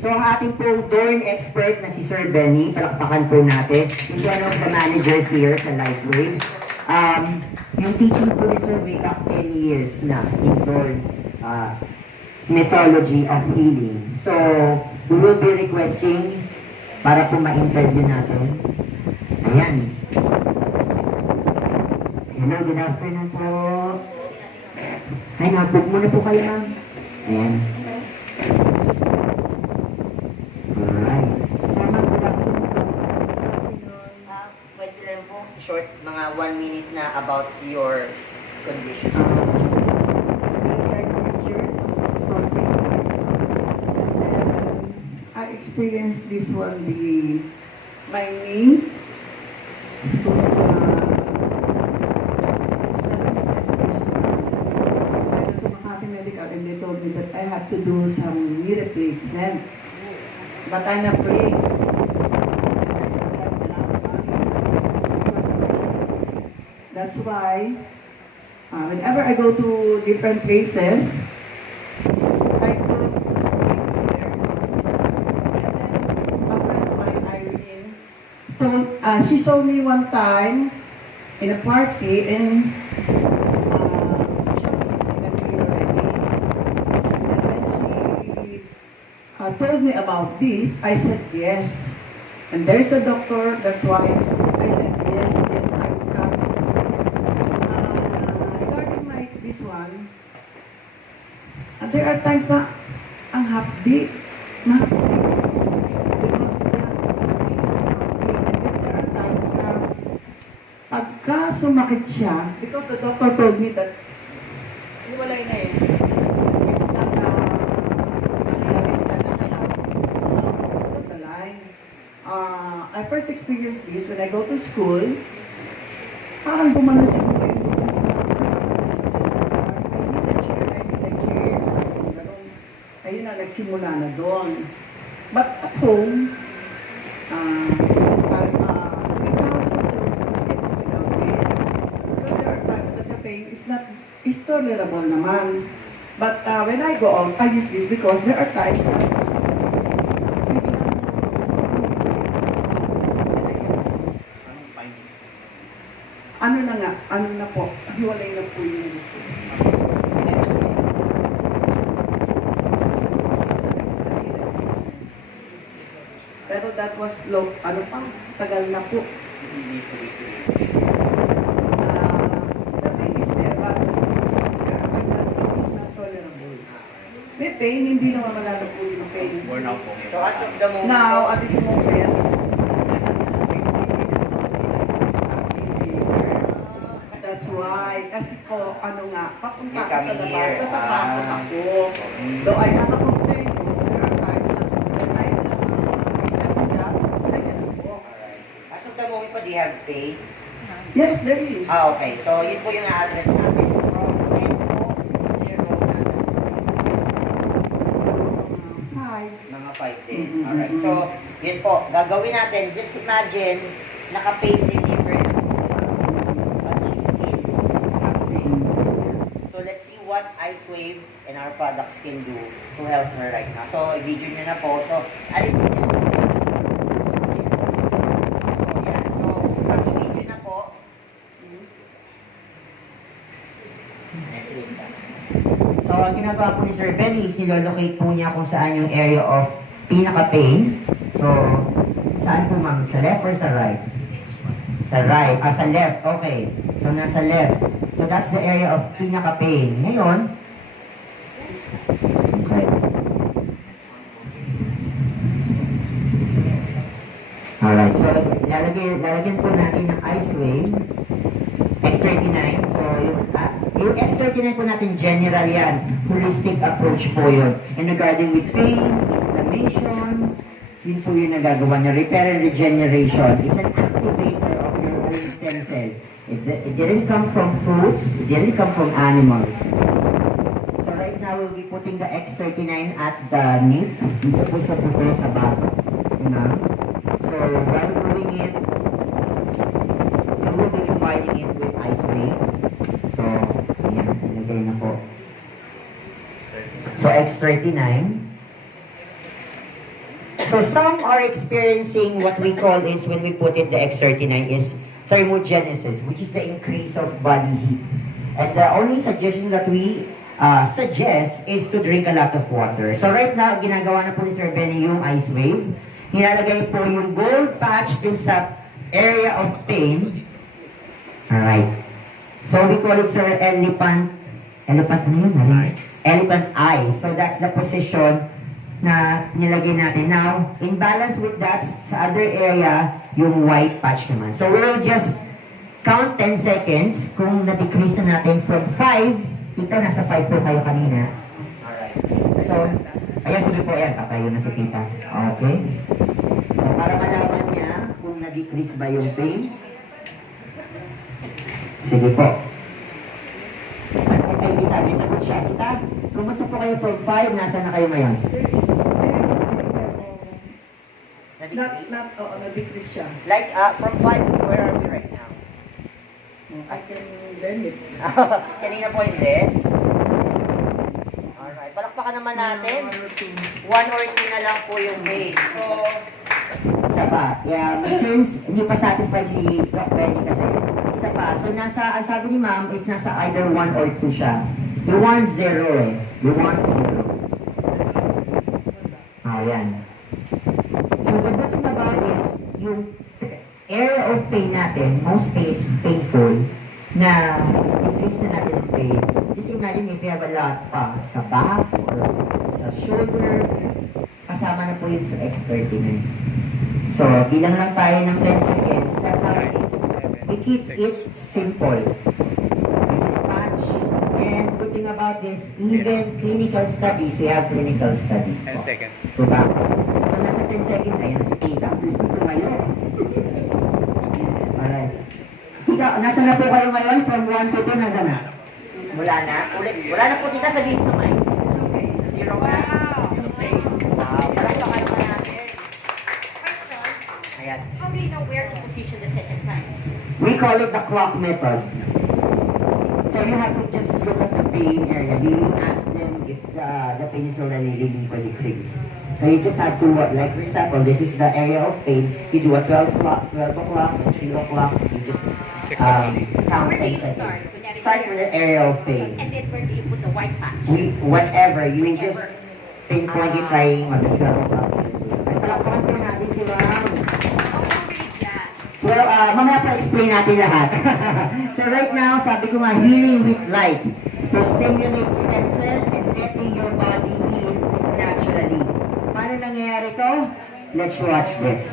So ang ating pong Dorn expert na si Sir Benny, palakpakan po natin, is one of the managers here sa Lifewave. Yung teaching po ni Sir way back 10 years na in Dorn methodology of healing. So, we will be requesting para po ma-interview natin. Ayan. Hello, good afternoon po. Hi, napog muna po kayo, ma'am. Ayan. Alright. So, ma'am, good afternoon po. Pwede lang po, short, mga 1 minute na about your condition. I experienced this one, my knee. So, 75 years now. I went to Makati Medical and they told me that I have to do some knee replacement. But I'm afraid. That's why, whenever I go to different places, I go there. And then, a friend of mine, Irene, she saw me one time in a party, and she showed me accidentally already. And when she told me about this, I said yes. And there's a doctor, that's why I said yes, I will come. Regarding this one, there are times na ang hapdi, mahapdi. There are times na pagka sumakit siya, because the doctor told me that hiwalay na eh. It's not it's not the line. I first experienced this when I go to school. Parang bumano siguro yung ayun na, nagsimula na doon. But at home, there are times that the pain is tolerable naman. But when I go out, I use this because there are times that ano na po, hiwalay na po yun. Pero that was low, tagal na po. The pain is there, but it's not tolerable. May pain, hindi naman malala po yung pain. So as of the moment, Now, at this moment, that's why, kasi po, papunta ka sa labas, natatakot ako. Though I have a complaint, there are times that when I step on that, I cannot walk. as of the moment po, do you have pain? Yes, there is. Okay. So, yun po yung na-address natin. From 10 po, 0, nasa mga 5 din. Alright. So, yun po. Gagawin natin. Just imagine, naka-pain reliever na po siya. But she's still pain. So, let's see what Icewave and our products can do to help her right now. So, i-video nyo na po. So, alin po nyo? So, pag-video na po, so, ang ginagawa po ni Sir Benny is nilolocate po niya kung saan yung area of pinaka-pain. So, saan po ma'am? Sa left or sa right? Sa right. Sa left. Okay. So, nasa left. So, that's the area of pinaka-pain. Ngayon, okay. Alright. So, lalagyan po natin ng Icewave. X39. So, yung X39 po natin, general yan. Holistic approach po yun. And regarding with pain, inflammation, yun po yung nagagawa niya. Repair and regeneration. It's an activator of your own stem cell. It didn't come from fruits. It didn't come from animals. So right now, we'll be putting the X39 at the nip. Dito po sa pupo sa bato. So, while doing it, we will be combining it with Icewave. So, yan. Nilagay na po. So, X39. So some are experiencing what we call is, when we put it the X39, is thermogenesis, which is the increase of body heat. And the only suggestion that we suggest is to drink a lot of water. So right now, ginagawa na po ni Sir Benny yung ice wave. Nilalagay po yung gold patch dun sa area of pain. Alright. So we call it, sir, elephant ano yun? Elephant eye. So that's the position na nilagay natin. Now, in balance with that, sa other area, yung white patch naman. So we will just count 10 seconds kung na-decrease na natin from 5. Tita, nasa 5 po kayo kanina. Alright. So, ayan, sige po, ayan, patayo na si tita. Okay. So, para malaman niya kung na-decrease ba yung pain. Sige po. Ay, tita, may sagot siya. Tita, kumusta po kayo from 5? Nasaan na kayo ngayon? Na-decrease siya. Like, from 5, where are we right now? I can learn it. Kanina po hindi. Alright, palakpakan naman natin. 1 or 2 na lang po yung pain. So, isa pa. Yeah, since hindi pa satisfied si Doc Benny kasi, isa pa. So, ang sabi ni ma'am is nasa either 1 or 2 siya. You want 0 eh. You want 0. Yan. So, the good thing about is, yung area of pain natin, most painful, na decrease na natin ang pain. Just imagine if you have a lot pa sa back or sa shoulder, kasama na po yun sa X39. So, bilang lang tayo ng 10 seconds, that's how it is. We keep it simple. We just patch, and good thing about this, even clinical studies, we have clinical studies po. 10 seconds. Diba? So, nasa 10 seconds, ayan si Tita. Please po kayo. Alright. Tita, nasa na po kayo ngayon? From 1 to 2, nasa na? Wala na? Wala na po, Tita, sabihin sa mic. Zero na. Wow, palakpakan naman natin. Question, Ayan. how do you know where to position the second time? We call it the clock method. So you have to just look at the pain area. You ask them if the pain is already relief or decrease. So you just have to, like for example, this is the area of pain. You do a 12 o'clock, 3 o'clock. You just 6 count Where do 10 you start? seconds. Start with the area of pain. And then where do you put the white patch? Whatever, you Wherever. just pinpoint it trying on the 12 o'clock. Palakpakan po natin si Ma'am. Yes. Well, mamaya pa explain natin lahat. So right now, sabi ko nga, healing with light to stimulate stem cell and letting your body heal naturally. Paano nangyayari to? Let's watch this.